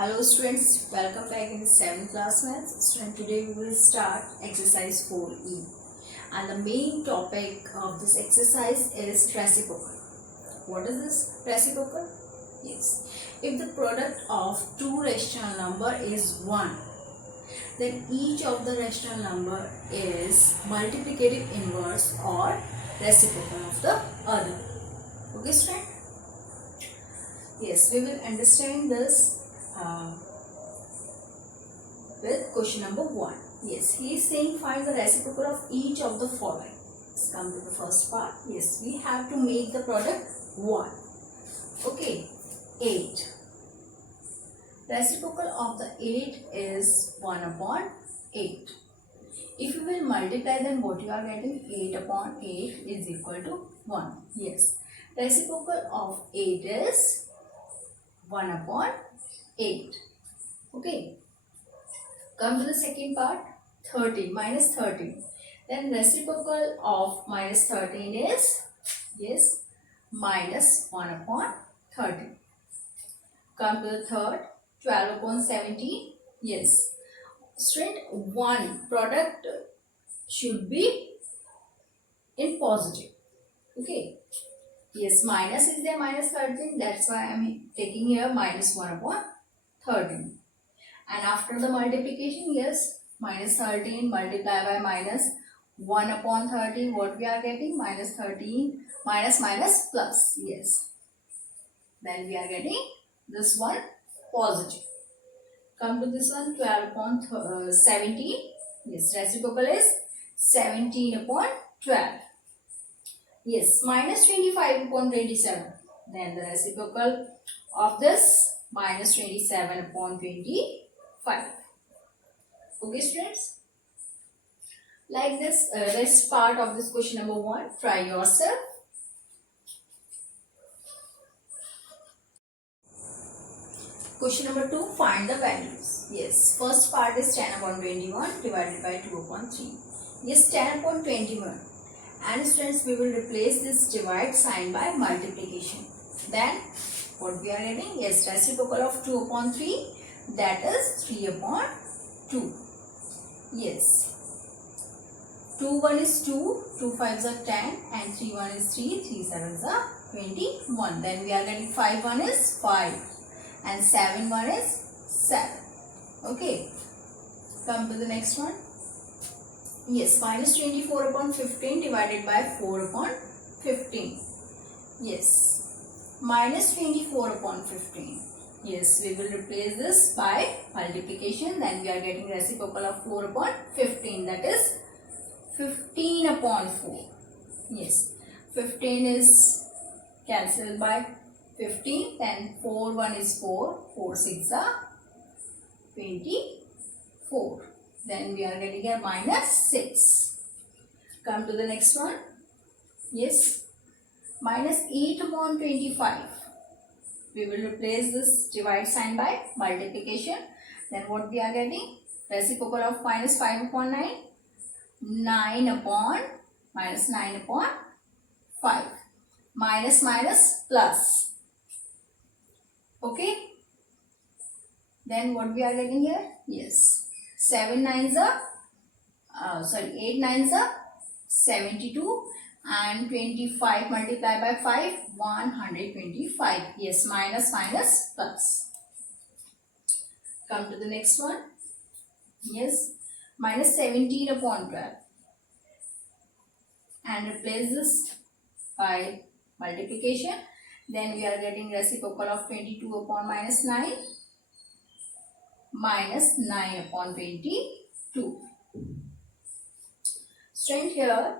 Hello students, welcome back in the 7th class maths. Student, today we will start exercise 4E and the main topic of this exercise is reciprocal. What is this reciprocal? Yes, if the product of two rational number is 1, then each of the rational number is multiplicative inverse or reciprocal of the other. Okay student? Yes, we will understand this with question number 1. Yes, he is saying find the reciprocal of each of the following. Let's come to the first part. Yes, we have to make the product 1. Okay, 8. Reciprocal of the 8 is 1 upon 8. If you will multiply, then what you are getting? 8 upon 8 is equal to 1. Yes, reciprocal of 8 is 1 upon 8. Okay, come to the second part. 13 minus 13, then reciprocal of minus 13 is yes minus 1 upon 13. Come to the third. 12 upon 17. Yes, straight 1 product should be in positive. Okay, yes, minus is there, minus 13, that's why I am taking here minus 1 upon 13. And after the multiplication, yes, minus 13 multiplied by minus 1 upon 13, what we are getting? Minus 13 minus minus plus, yes. Then we are getting this one positive. Come to this one. 12 upon 17. Yes, reciprocal is 17 upon 12. Yes, minus 25 upon 27. Then the reciprocal of this minus 27 upon 25. Okay students, like this rest part of this question number 1, try yourself. Question number 2, find the values. Yes, first part is 10 upon 21 divided by 2 upon 3. Yes, 10 upon 21. And students, we will replace this divide sign by multiplication. Then what we are getting? Yes, reciprocal of 2 upon 3, that is 3 upon 2. Yes, 2 1 is 2, 2 5s are 10, and 3 1 is 3, 3 7s are 21. Then we are getting 5 1 is 5, and 7 1 is 7. Okay, come to the next one. Yes, minus 24 upon 15 divided by 4 upon 15. Yes, minus 24 upon 15. Yes, we will replace this by multiplication. Then we are getting reciprocal of 4 upon 15, that is 15 upon 4. Yes, 15 is cancelled by 15, then 4 1 is 4, 4 6 are 24. Then we are getting a minus 6. Come to the next one. Yes, minus 8 upon 25. We will replace this divide sign by multiplication. Then what we are getting? Reciprocal of minus 5 upon 9. 9 upon minus 9 upon 5. Minus minus plus. Okay. Then what we are getting here? Yes, 8 9s are 72, and 25 multiplied by 5, 125. Yes, minus minus plus. Come to the next one. Yes, minus 17 upon 12. And replace this by multiplication. Then we are getting reciprocal of 22 upon minus 9. Minus 9 upon 22. Straight here,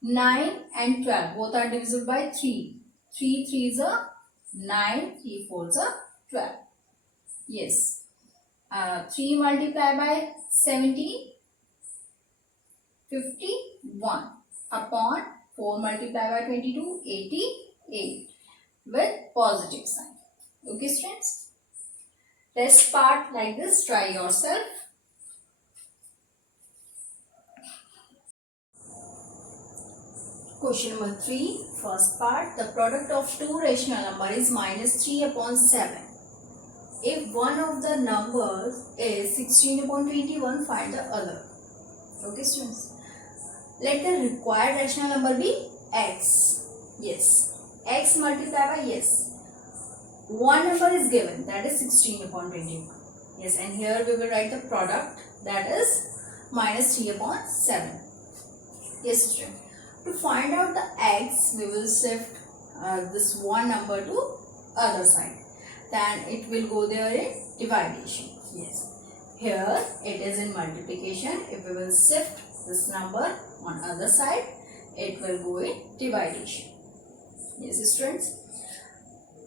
9 and 12 both are divisible by 3. 3 3s are 9, 3 4s are 12. Yes, 3 multiplied by 17, 51 upon 4 multiplied by 22, 88 with positive sign. Okay students, rest part like this, try yourself. Question number 3, first part, the product of two rational number is minus 3 upon 7. if one of the numbers is 16 upon 21, find the other. Okay students, let the required rational number be x. Yes, x multiplied by, yes, one number is given, that is 16 upon 21. Yes, and here we will write the product, that is minus 3 upon 7. Yes students, to find out the x, we will shift this one number to other side. Then it will go there in division. Yes, here it is in multiplication. If we will shift this number on other side, it will go in division. Yes students,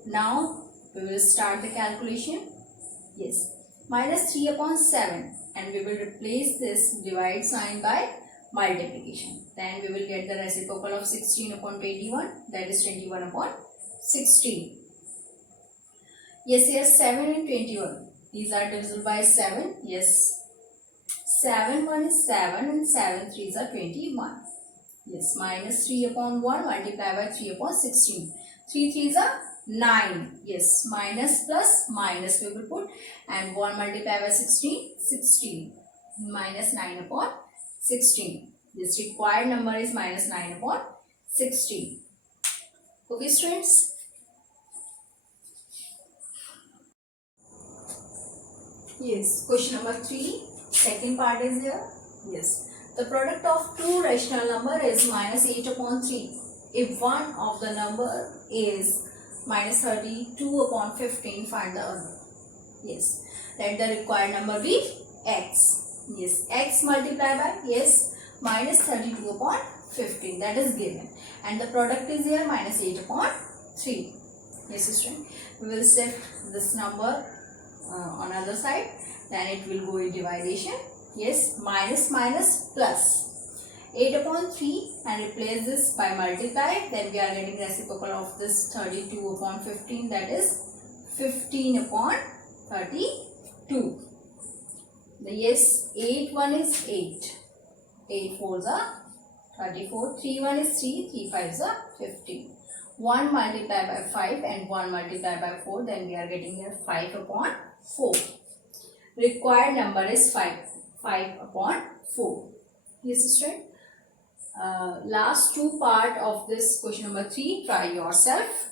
now we will start the calculation. Yes, minus 3 upon 7, and we will replace this divide sign by multiplication. Then we will get the reciprocal of 16 upon 21, that is 21 upon 16. Yes, here 7 and 21. These are divisible by 7. Yes. 7 1 is 7 and 7 3s are 21. Yes, minus 3 upon 1 multiplied by 3 upon 16. 3 3s are 9. Yes, minus plus minus we will put, and 1 multiplied by 16, 16. Minus 9 upon 16. This required number is minus 9 upon 16. Okay students. Yes, question number 3, second part is here. Yes, the product of two rational number is minus 8 upon 3. If one of the number is minus 32 upon 15, find the other. Yes, let the required number be x. Yes, x multiplied by, yes, minus 32 upon 15, that is given. And the product is here minus 8 upon 3. Yes, student, we will shift this number on other side, then it will go in division. Yes, minus minus plus 8 upon 3, and replace this by multiply, then we are getting reciprocal of this 32 upon 15, that is 15 upon 32. The yes, 8 1 is 8, 8 4s are 34, 3 1 is 3, 3 5s are 15. 1 multiplied by 5 and 1 multiplied by 4, then we are getting here 5 upon 4. Required number is 5, 5 upon 4. Yes student, last two part of this question number 3, try yourself.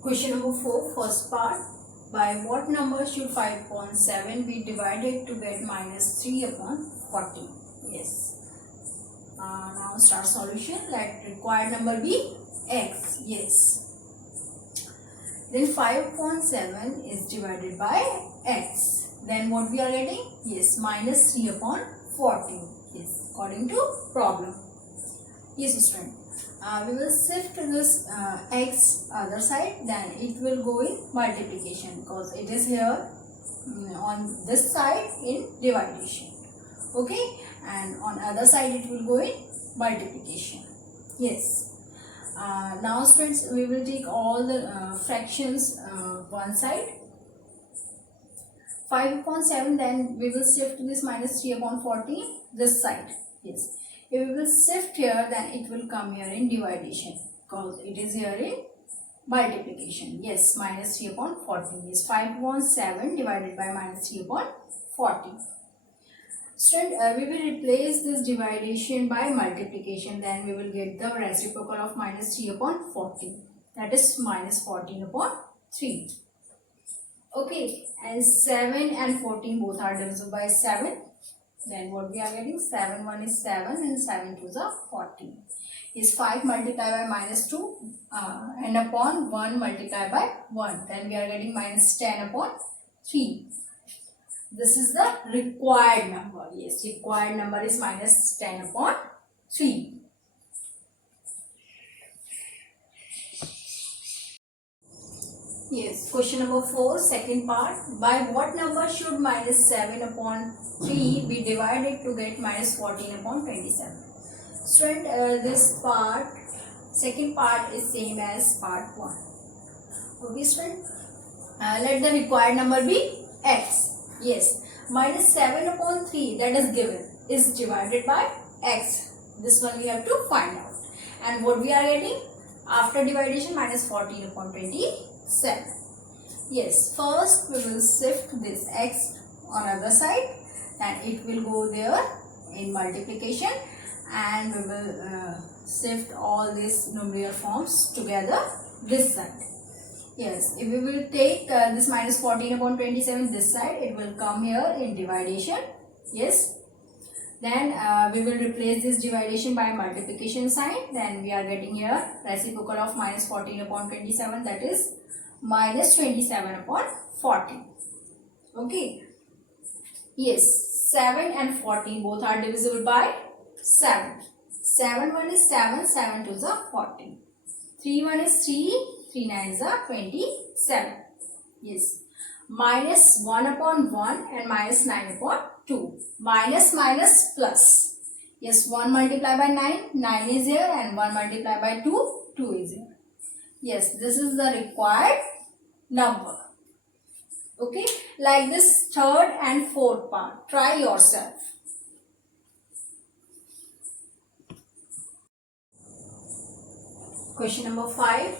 Question number 4, first part, by what number should 5 upon 7 be divided to get minus 3 upon 40? Yes. Now start solution. Let required number be x. Yes. Then 5 upon 7 is divided by x. Then what we are getting? Yes, minus 3 upon 40. Yes, according to problem. Yes, student. We will shift this x other side. Then it will go in multiplication because it is here on this side in division. Okay, and on other side it will go in multiplication. Yes. Now students, we will take all the fractions one side. 5 upon 7, then we will shift this minus 3 upon 40 this side. Yes. If we will shift here, then it will come here in division because it is here in multiplication. Yes, minus 3 upon 40 is 5 upon 7 divided by minus 3 upon 40. Student, we will replace this division by multiplication, then we will get the reciprocal of minus 3 upon 40, that is minus 14 upon 3. Okay, and 7 and 14 both are divisible by 7. Then what we are getting? 7 1 is 7 and 7 2s are 14. Is 5 multiplied by minus 2 and upon 1 multiplied by 1. Then we are getting minus 10 upon 3. This is the required number. Yes, required number is minus 10 upon 3. Yes, question number 4, second part. By what number should minus 7 upon 3 be divided to get minus 14 upon 27? Student, this part, second part is same as part 1. Okay, student. Let the required number be x. Yes, minus 7 upon 3 that is given is divided by x. This one we have to find out. And what we are getting? After division, minus 14 upon 27. Yes, first we will shift this x on other side and it will go there in multiplication, and we will shift all these numerical forms together this side. Yes, if we will take this minus 14 upon 27 this side, it will come here in division. Yes. Then we will replace this division by multiplication sign. Then we are getting here reciprocal of minus 14 upon 27, that is minus 27 upon 14. Okay. Yes, 7 and 14 both are divisible by 7. 7 1 is 7, 7 2 is 14. 3 1 is 3, 3 9 is 27. Yes. Minus 1 upon 1 and minus 9 upon 2. Minus minus plus. Yes, 1 multiplied by 9, 9 is here, and 1 multiplied by 2, 2 is here. Yes, this is the required number. Okay, like this third and fourth part. Try yourself. Question number 5.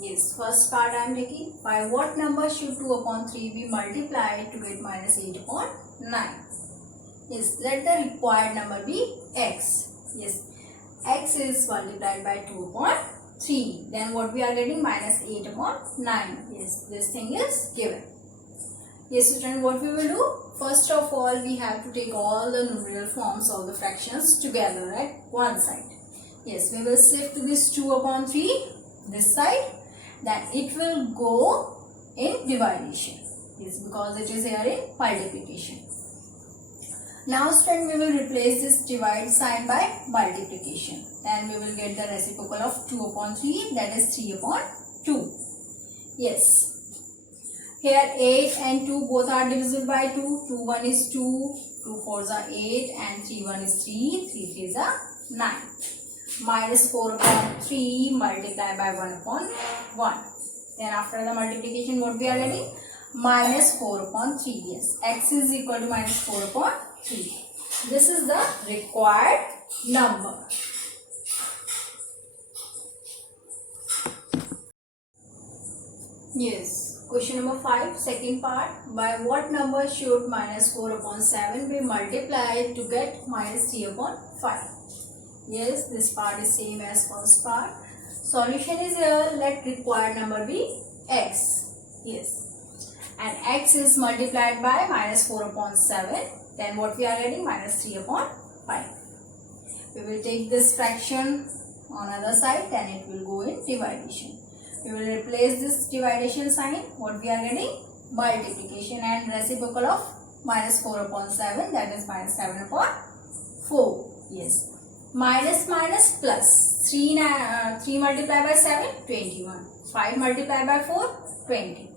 Yes, first part I am taking. By what number should 2 upon 3 be multiplied to get minus 8 upon 9? Yes, let the required number be x. Yes, x is multiplied by 2 upon 3. Then what we are getting? Minus 8 upon 9. Yes, this thing is given. Yes, student, what we will do? First of all, we have to take all the numerical forms of the fractions together at one side. Yes, we will shift this 2 upon 3 this side. Then it will go in division. Yes, because it is here in multiplication. Now student, we will replace this divide sign by multiplication. Then we will get the reciprocal of 2 upon 3, that is 3 upon 2. Yes. Here 8 and 2 both are divisible by 2. 2 1 is 2, 2 4 is 8, and 3 1 is 3, 3 3 is 9. Minus 4 upon 3 multiplied by 1 upon 1. Then after the multiplication, what we are getting? Minus 4 upon 3. Yes, x is equal to minus 4 upon 3. This is the required number. Yes, question number 5, second part. By what number should minus 4 upon 7 be multiplied to get minus 3 upon 5? Yes, this part is same as first part. Solution is here. Let required number be x. Yes, and x is multiplied by minus 4 upon 7. Then what we are getting? Minus 3 upon 5. We will take this fraction on other side. Then it will go in division. We will replace this division sign. What we are getting? Multiplication, and reciprocal of minus 4 upon 7. That is minus 7 upon 4. Yes. Minus minus plus. 3 multiplied by 7, 21. 5 multiplied by 4, 20.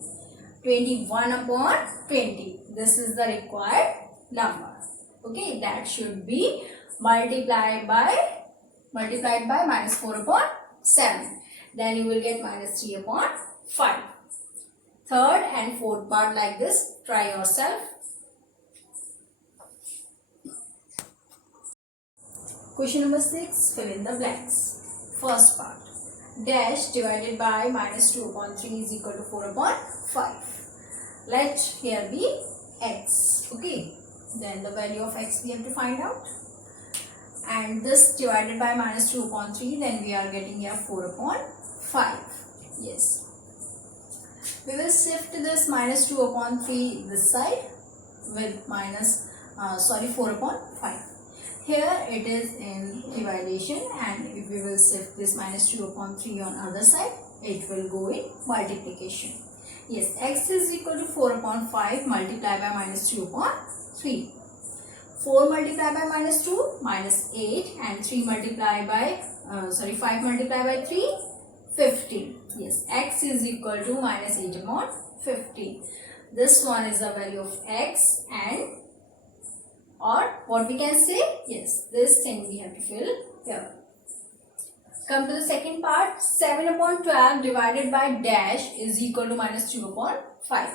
21 upon 20. This is the required number. Okay, that should be multiplied by minus 4 upon 7. Then you will get minus 3 upon 5. Third and fourth part like this. Try yourself. Question number 6, fill in the blanks. First part, dash divided by minus 2 upon 3 is equal to 4 upon 5. Let here be x. Okay, then the value of x we have to find out. And this divided by minus 2 upon 3, then we are getting here 4 upon 5. Yes. We will shift this minus 2 upon 3 this side with 4 upon 5. Here it is in division, and if we will shift this minus 2 upon 3 on other side, it will go in multiplication. Yes, x is equal to 4 upon 5 multiplied by minus 2 upon 3. 4 multiplied by minus 2, minus 8, and 5 multiplied by 3, 15. Yes, x is equal to minus 8 upon 15. This one is the value of x, and or what we can say, yes, this thing we have to fill here. Come to the second part. 7 upon 12 divided by dash is equal to minus 2 upon 5.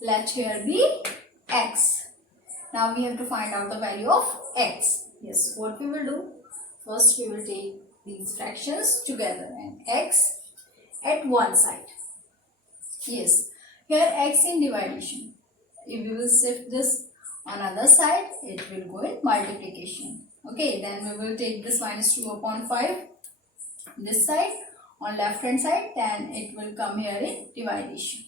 Let here be x. Now we have to find out the value of x. Yes, what we will do? First we will take these fractions together and x at one side. Yes, here x in division. If we will shift this on other side, it will go in multiplication. Okay, then we will take this minus 2 upon 5 this side on left hand side, then it will come here in division.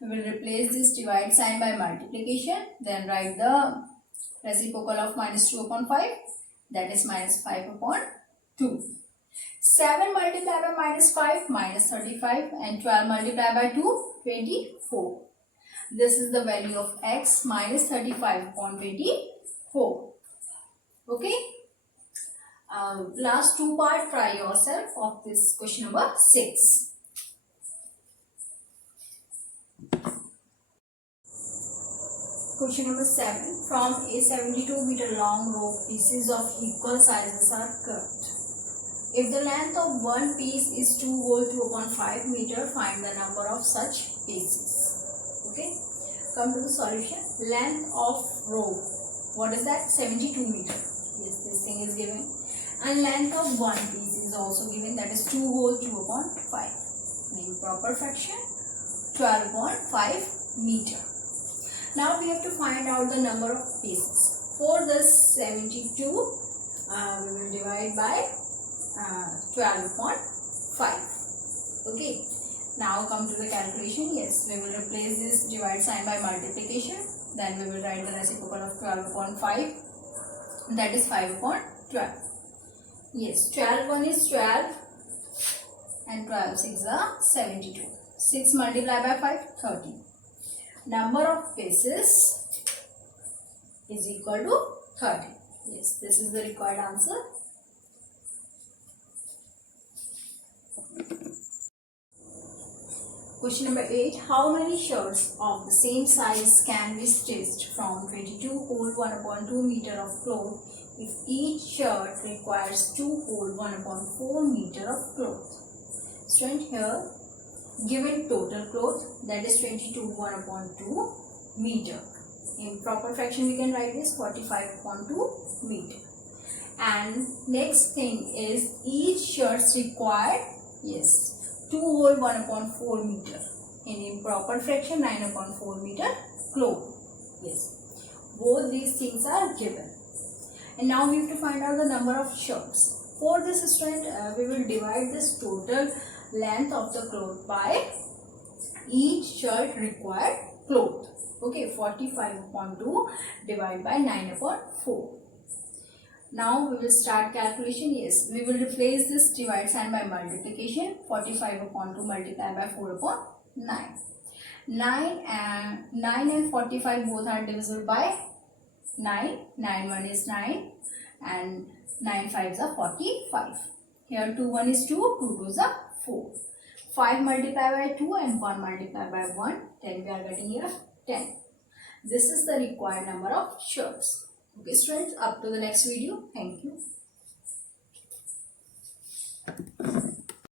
We will replace this divide sign by multiplication, then write the reciprocal of minus 2 upon 5, that is minus 5 upon 2. 7 multiplied by minus 5, minus 35, and 12 multiplied by 2, 24. This is the value of x, minus 35 upon 24. Okay. Last two part, try yourself of this question number 6. Question number 7. From a 72 meter long rope, pieces of equal sizes are cut. If the length of one piece is 2 whole 2 upon 5 meter, find the number of such pieces. Okay. Come to the solution. Length of rope. What is that? 72 meter. Yes, this thing is given. And length of one piece is also given, that is 2 whole 2 upon 5. In proper fraction, 12 upon 5 meter. Now we have to find out the number of pieces. For this 72, we will divide by 12 upon 5. Okay. Now come to the calculation. Yes, we will replace this divide sign by multiplication. Then we will write the reciprocal of 12 upon 5. That is 5 upon 12. Yes, 12 1 is 12 and 12 6 are 72. 6 multiplied by 5, 30. Number of pieces is equal to 30. Yes, this is the required answer. Question number 8. How many shirts of the same size can be stitched from 22 whole 1 upon 2 meter of cloth if each shirt requires 2 whole 1 upon 4 meter of cloth? Student, here given total cloth, that is 22 1 upon 2 meter. In proper fraction we can write this 45 upon 2 meter. And next thing is each shirts required, yes, 2 whole 1 upon 4 meter. In improper fraction 9 upon 4 meter cloth. Yes, both these things are given. And now we have to find out the number of shirts. For this student, we will divide this total length of the cloth by each shirt required cloth. Okay, 45 upon 2 divided by 9 upon 4. Now we will start calculation. Yes, we will replace this divide sign by multiplication. 45 upon 2 multiplied by 4 upon 9. 9 and 45 both are divisible by 9. 9 1 is 9 and 9 5s are 45. Here 2 1 is 2, 2 2s are 4. 5 multiplied by 2 and 1 multiplied by 1. 10 we are getting here 10. This is the required number of shirts. Okay students, up to the next video. Thank you.